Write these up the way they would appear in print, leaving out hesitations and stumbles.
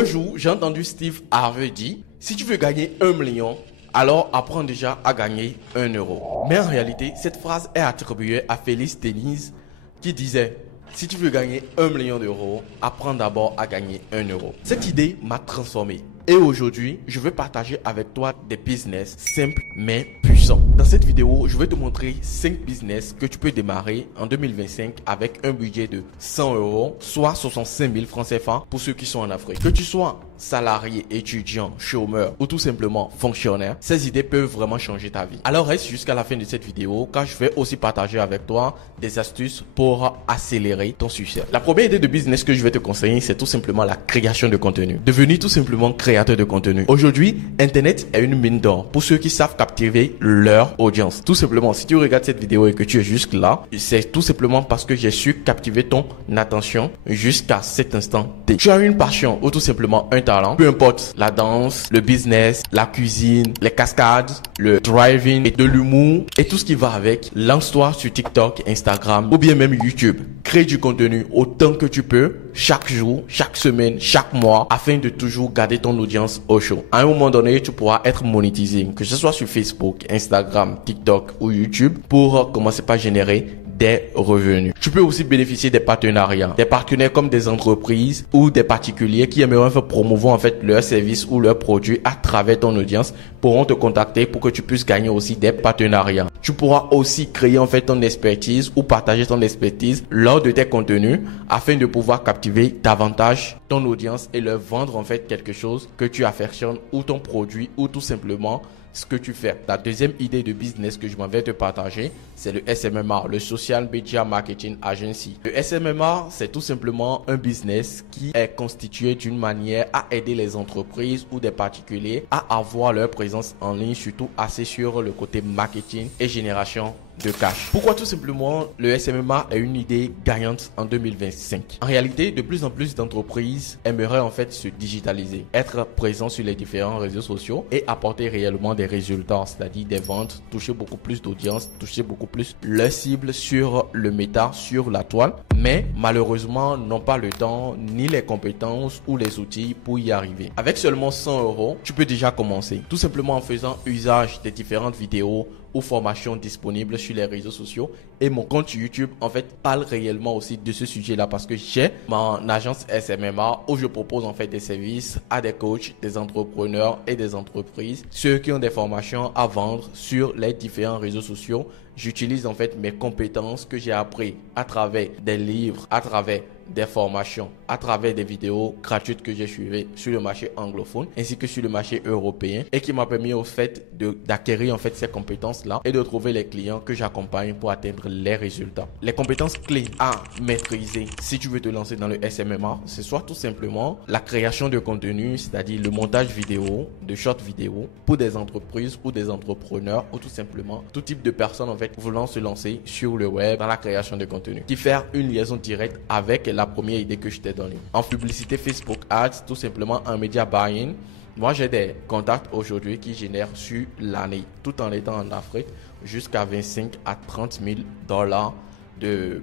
Un jour, j'ai entendu Steve Harvey dire, si tu veux gagner 1 million, alors apprends déjà à gagner 1 euro. Mais en réalité, cette phrase est attribuée à Félix Denise qui disait, si tu veux gagner 1 million d'euros, apprends d'abord à gagner 1 euro. Cette idée m'a transformé. Et aujourd'hui, je vais partager avec toi des business simples mais puissants. Dans cette vidéo, je vais te montrer 5 business que tu peux démarrer en 2025 avec un budget de 100 euros, soit 65 000 francs CFA pour ceux qui sont en Afrique. Que tu sois salarié, étudiant, chômeur ou tout simplement fonctionnaire, ces idées peuvent vraiment changer ta vie. Alors reste jusqu'à la fin de cette vidéo car je vais aussi partager avec toi des astuces pour accélérer ton succès. La première idée de business que je vais te conseiller, c'est tout simplement la création de contenu. Devenir tout simplement créateur de contenu. Aujourd'hui, Internet est une mine d'or pour ceux qui savent captiver leur audience. Tout simplement, si tu regardes cette vidéo et que tu es jusque là, c'est tout simplement parce que j'ai su captiver ton attention jusqu'à cet instant T. Tu as une passion ou tout simplement un talent, peu importe la danse, le business, la cuisine, les cascades, le driving et de l'humour et tout ce qui va avec, lance-toi sur TikTok, Instagram ou bien même YouTube. Crée du contenu autant que tu peux, chaque jour, chaque semaine, chaque mois, afin de toujours garder ton audience au chaud. À un moment donné, tu pourras être monétisé, que ce soit sur Facebook, Instagram, TikTok ou YouTube, pour commencer par générer des revenus. Tu peux aussi bénéficier des partenariats, des partenaires comme des entreprises ou des particuliers qui aimeraient faire promouvoir en fait leurs services ou leurs produits à travers ton audience pourront te contacter pour que tu puisses gagner aussi des partenariats. Tu pourras aussi créer en fait ton expertise ou partager ton expertise lors de tes contenus afin de pouvoir captiver davantage ton audience et leur vendre en fait quelque chose que tu affectionnes ou ton produit ou tout simplement ce que tu fais. La deuxième idée de business que je m'en vais te partager, c'est le SMMA, le Social Media Marketing Agency. Le SMMA, c'est tout simplement un business qui est constitué d'une manière à aider les entreprises ou des particuliers à avoir leur présence en ligne, surtout axé sur le côté marketing et génération de cash. Pourquoi tout simplement le SMMA est une idée gagnante en 2025? En réalité, de plus en plus d'entreprises aimeraient en fait se digitaliser, être présents sur les différents réseaux sociaux et apporter réellement des résultats, c'est-à-dire des ventes, toucher beaucoup plus d'audience, toucher beaucoup plus leur cible sur le méta, sur la toile, mais malheureusement n'ont pas le temps ni les compétences ou les outils pour y arriver. Avec seulement 100 euros, tu peux déjà commencer, tout simplement en faisant usage des différentes vidéos ou formations disponibles sur les réseaux sociaux. Et mon compte YouTube en fait parle réellement aussi de ce sujet là parce que j'ai mon agence SMMA où je propose en fait des services à des coachs, des entrepreneurs et des entreprises, ceux qui ont des formations à vendre sur les différents réseaux sociaux. J'utilise en fait mes compétences que j'ai appris à travers des livres, à travers des formations, à travers des vidéos gratuites que j'ai suivies sur le marché anglophone ainsi que sur le marché européen et qui m'a permis au fait d'acquérir en fait ces compétences là et de trouver les clients que j'accompagne pour atteindre les résultats. Les compétences clés à maîtriser si tu veux te lancer dans le SMMA, c'est soit tout simplement la création de contenu, c'est-à-dire le montage vidéo, de short vidéo pour des entreprises ou des entrepreneurs ou tout simplement tout type de personnes en fait voulant se lancer sur le web dans la création de contenu. Qui faire une liaison directe avec la première idée que je t'ai donnée. En publicité Facebook Ads, tout simplement en media buying. Moi, j'ai des contacts aujourd'hui qui génèrent sur l'année, tout en étant en Afrique, jusqu'à 25 à 30 000 dollars de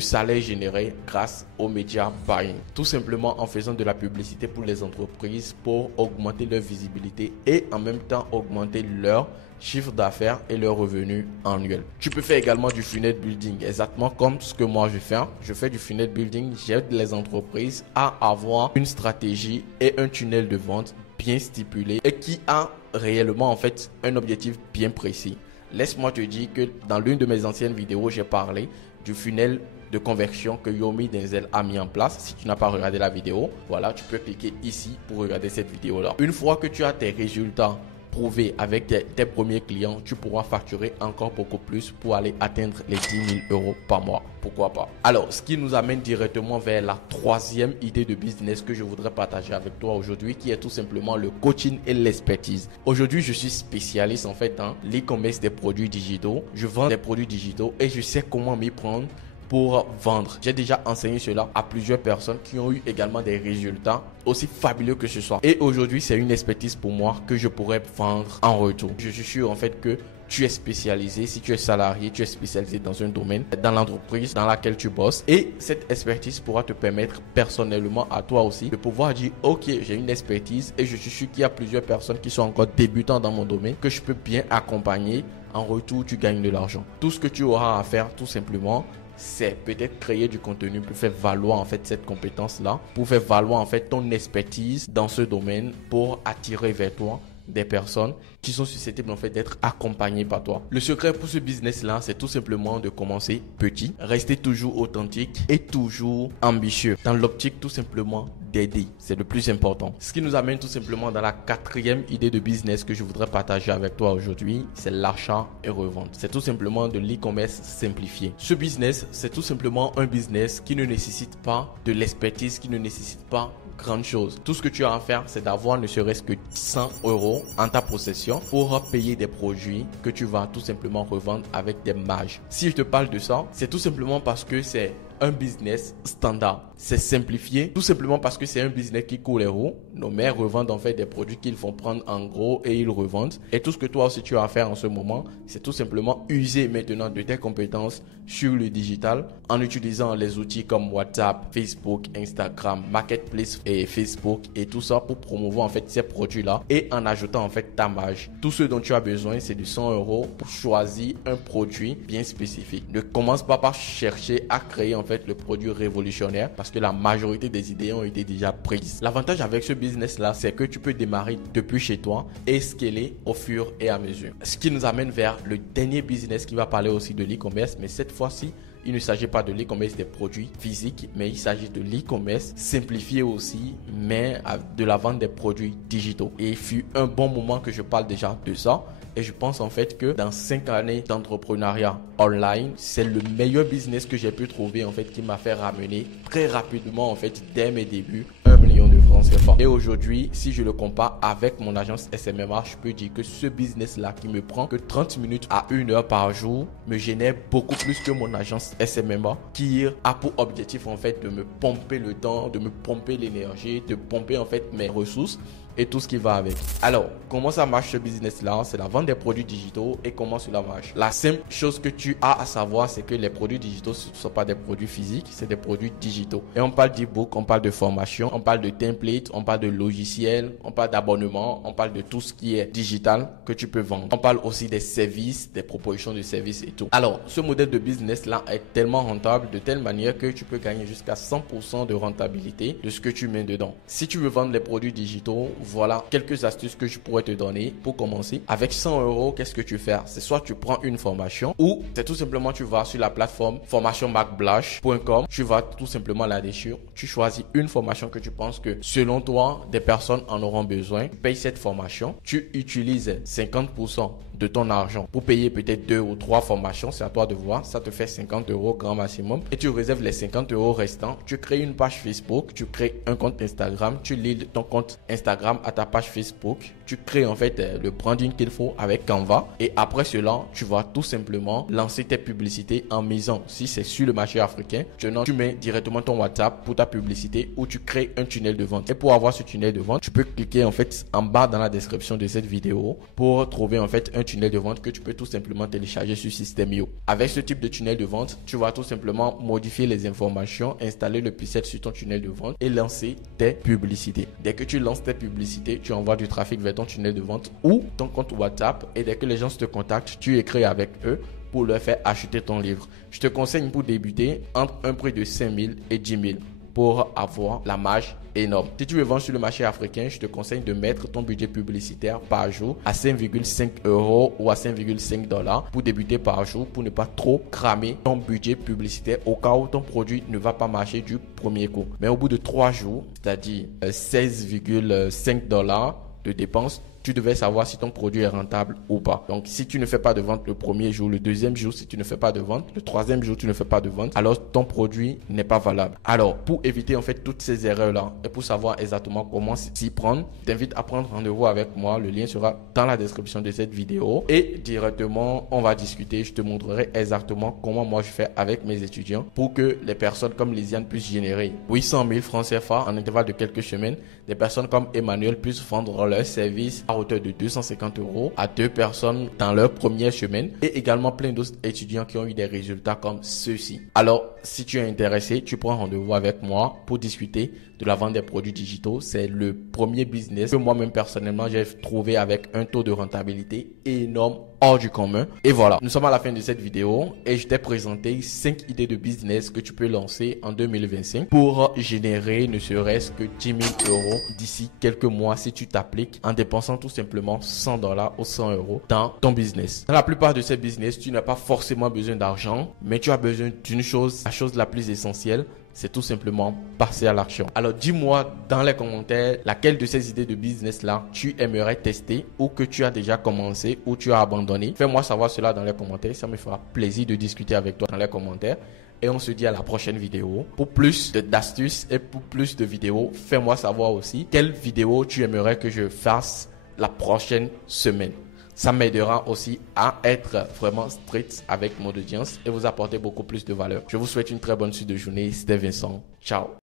salaire généré grâce aux médias buying. Tout simplement en faisant de la publicité pour les entreprises pour augmenter leur visibilité et en même temps augmenter leur chiffre d'affaires et leurs revenus annuels. Tu peux faire également du funnel building, exactement comme ce que moi je fais. Je fais du funnel building, j'aide les entreprises à avoir une stratégie et un tunnel de vente bien stipulé et qui a réellement en fait un objectif bien précis. Laisse-moi te dire que dans l'une de mes anciennes vidéos, j'ai parlé du funnel de conversion que Yomi Denzel a mis en place. Si tu n'as pas regardé la vidéo, voilà, tu peux cliquer ici pour regarder cette vidéo-là. Une fois que tu as tes résultats prouvés avec tes premiers clients, tu pourras facturer encore beaucoup plus pour aller atteindre les 10 000 euros par mois. Pourquoi pas? Alors, ce qui nous amène directement vers la troisième idée de business que je voudrais partager avec toi aujourd'hui, qui est tout simplement le coaching et l'expertise. Aujourd'hui, je suis spécialiste en fait dans l'e-commerce des produits digitaux. Je vends des produits digitaux et je sais comment m'y prendre pour vendre. J'ai déjà enseigné cela à plusieurs personnes qui ont eu également des résultats aussi fabuleux que ce soit. Et aujourd'hui, c'est une expertise pour moi que je pourrais vendre en retour. Je suis sûr en fait que tu es spécialisé, si tu es salarié, tu es spécialisé dans un domaine, dans l'entreprise dans laquelle tu bosses. Et cette expertise pourra te permettre personnellement à toi aussi de pouvoir dire ok, j'ai une expertise et je suis sûr qu'il y a plusieurs personnes qui sont encore débutants dans mon domaine que je peux bien accompagner. En retour, tu gagnes de l'argent. Tout ce que tu auras à faire tout simplement, c'est peut-être créer du contenu pour faire valoir en fait cette compétence-là, pour faire valoir en fait ton expertise dans ce domaine pour attirer vers toi des personnes qui sont susceptibles en fait d'être accompagnées par toi. Le secret pour ce business-là, c'est tout simplement de commencer petit, rester toujours authentique et toujours ambitieux dans l'optique tout simplement d'aider. C'est le plus important. Ce qui nous amène tout simplement dans la quatrième idée de business que je voudrais partager avec toi aujourd'hui, c'est l'achat et revente. C'est tout simplement de l'e-commerce simplifié. Ce business, c'est tout simplement un business qui ne nécessite pas de l'expertise, qui ne nécessite pas grande chose. Tout ce que tu as à faire, c'est d'avoir ne serait-ce que 100 € en ta possession pour payer des produits que tu vas tout simplement revendre avec des marges. Si je te parle de ça, c'est tout simplement parce que c'est un business standard. C'est simplifié tout simplement parce que c'est un business qui coule les roues. Nos mères revendent en fait des produits qu'ils font prendre en gros et ils revendent. Et tout ce que toi aussi tu as à faire en ce moment, c'est tout simplement user maintenant de tes compétences sur le digital en utilisant les outils comme WhatsApp, Facebook, Instagram, Marketplace et Facebook et tout ça pour promouvoir en fait ces produits-là et en ajoutant en fait ta marge. Tout ce dont tu as besoin, c'est de 100 € pour choisir un produit bien spécifique. Ne commence pas par chercher à créer en fait le produit révolutionnaire parce que la majorité des idées ont été déjà prises. L'avantage avec ce business là, c'est que tu peux démarrer depuis chez toi et scaler au fur et à mesure. Ce qui nous amène vers le dernier business qui va parler aussi de l'e-commerce, mais cette fois-ci il ne s'agit pas de l'e-commerce des produits physiques, mais il s'agit de l'e-commerce simplifié aussi, mais de la vente des produits digitaux. Et il fut un bon moment que je parle déjà de ça. Et je pense en fait que dans 5 années d'entrepreneuriat online, c'est le meilleur business que j'ai pu trouver en fait qui m'a fait ramener très rapidement en fait dès mes débuts 1 million de francs CFA. Et aujourd'hui, si je le compare avec mon agence SMMA, je peux dire que ce business là qui me prend que 30 minutes à 1 heure par jour me génère beaucoup plus que mon agence SMMA qui a pour objectif en fait de me pomper le temps, de me pomper l'énergie, de pomper en fait mes ressources et tout ce qui va avec. Alors, comment ça marche ce business-là? C'est la vente des produits digitaux et comment cela marche. La simple chose que tu as à savoir, c'est que les produits digitaux, ce ne sont pas des produits physiques, c'est des produits digitaux. Et on parle d'e-book, on parle de formation, on parle de template, on parle de logiciel, on parle d'abonnement, on parle de tout ce qui est digital que tu peux vendre. On parle aussi des services, des propositions de services et tout. Alors, ce modèle de business-là est tellement rentable de telle manière que tu peux gagner jusqu'à 100% de rentabilité de ce que tu mets dedans. Si tu veux vendre les produits digitaux, voilà quelques astuces que je pourrais te donner pour commencer. Avec 100 €, qu'est-ce que tu fais? C'est soit tu prends une formation ou c'est tout simplement tu vas sur la plateforme formationmarcblash.com. Tu vas tout simplement là-dessus. Tu choisis une formation que tu penses que selon toi, des personnes en auront besoin. Tu payes cette formation. Tu utilises 50% de ton argent pour payer peut-être 2 ou 3 formations. C'est à toi de voir. Ça te fait 50 € grand maximum. Et tu réserves les 50 € restants. Tu crées une page Facebook. Tu crées un compte Instagram. Tu lis ton compte Instagram à ta page Facebook. Tu crées en fait le branding qu'il faut avec Canva. Et après cela, tu vas tout simplement lancer tes publicités en misant. Si c'est sur le marché africain, tu mets directement ton WhatsApp pour ta publicité ou tu crées un tunnel de vente. Et pour avoir ce tunnel de vente, tu peux cliquer en fait en bas dans la description de cette vidéo pour trouver en fait un tunnel de vente que tu peux tout simplement télécharger sur System.io. Avec ce type de tunnel de vente, tu vas tout simplement modifier les informations, installer le preset sur ton tunnel de vente et lancer tes publicités. Dès que tu lances tes publicités, tu envoies du trafic vers ton tunnel de vente ou ton compte WhatsApp et dès que les gens te contactent, tu écris avec eux pour leur faire acheter ton livre. Je te conseille pour débuter entre un prix de 5 000 et 10 000 pour avoir la marge énorme. Si tu veux vendre sur le marché africain, je te conseille de mettre ton budget publicitaire par jour à 5,5 € ou à 5,5 $ pour débuter par jour pour ne pas trop cramer ton budget publicitaire au cas où ton produit ne va pas marcher du premier coup. Mais au bout de 3 jours, c'est-à-dire 16,5 $ de dépenses, tu devais savoir si ton produit est rentable ou pas. Donc, si tu ne fais pas de vente le premier jour, le deuxième jour, si tu ne fais pas de vente, le troisième jour, tu ne fais pas de vente, alors ton produit n'est pas valable. Alors, pour éviter en fait toutes ces erreurs-là et pour savoir exactement comment s'y prendre, je t'invite à prendre rendez-vous avec moi. Le lien sera dans la description de cette vidéo et directement, on va discuter. Je te montrerai exactement comment moi je fais avec mes étudiants pour que les personnes comme Lisiane puissent générer 800 000 francs CFA en intervalle de quelques semaines. Des personnes comme Emmanuel puissent vendre leur service à hauteur de 250 € à 2 personnes dans leur première semaine et également plein d'autres étudiants qui ont eu des résultats comme ceux-ci. Alors, si tu es intéressé, tu prends rendez-vous avec moi pour discuter de la vente des produits digitaux. C'est le premier business que moi-même personnellement j'ai trouvé avec un taux de rentabilité énorme, hors du commun. Et voilà, nous sommes à la fin de cette vidéo et je t'ai présenté 5 idées de business que tu peux lancer en 2025 pour générer ne serait-ce que 10 000 € d'ici quelques mois si tu t'appliques en dépensant tout simplement 100 $ ou 100 € dans ton business. Dans la plupart de ces business, tu n'as pas forcément besoin d'argent, mais tu as besoin d'une chose, la chose la plus essentielle, c'est tout simplement passer à l'action. Alors dis-moi dans les commentaires laquelle de ces idées de business là tu aimerais tester ou que tu as déjà commencé ou tu as abandonné. Fais-moi savoir cela dans les commentaires, ça me fera plaisir de discuter avec toi dans les commentaires. Et on se dit à la prochaine vidéo. Pour plus d'astuces et pour plus de vidéos, fais-moi savoir aussi quelle vidéo tu aimerais que je fasse la prochaine semaine. Ça m'aidera aussi à être vraiment strict avec mon audience et vous apporter beaucoup plus de valeur. Je vous souhaite une très bonne suite de journée. C'était Vincent. Ciao.